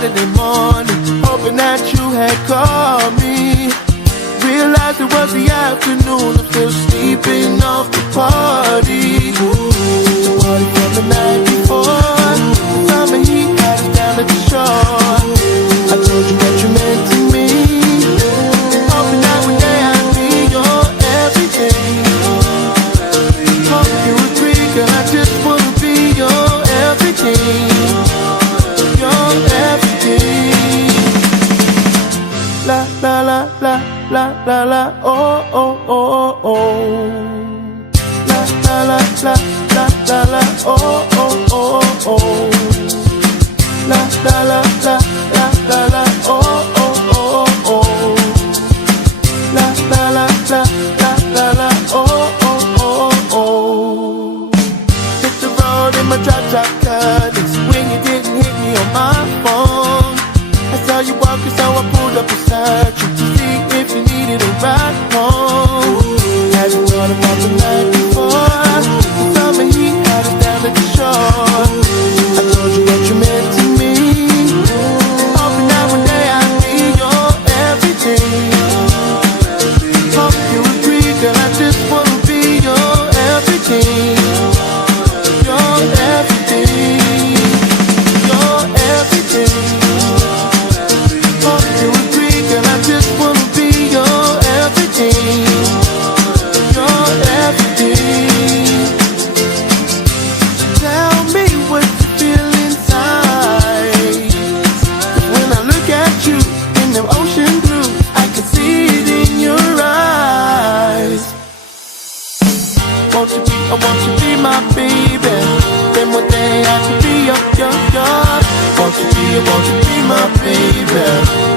Saturday morning, hoping that you had called me. Realized it was the afternoon, I'm still sleeping off the party. The party from the night before, summer heat had us down at the shore. I told you what you meant to me, hoping that one day I'd be your everything. Hope you agree, girl, I just wanna be your everything. Your everything. La la la la la la la, oh oh oh oh. La la la la la la la, oh oh oh oh. La la la la la la la, oh oh oh oh. La la la la la la la, oh oh oh oh. Hit the road in my drop car, this when you didn't hit me on my phone. I saw you walking, so I pulled up beside you to see if you needed a ride home. Hadn't thought about the night before, the summer heat had us down at the shore. I told you what you meant to me, hoping that one day I'd be your everything. Hope you agree, girl, I just wanna be your everything. Your everything. Your everything. Hope you agree, girl, I just wanna be your everything. Your everything. Tell me what you feel inside. 'Cause when I look at you in them ocean blue, I can see it in your eyes. Won't you be my baby? Then one day I can be your. Won't you be my baby?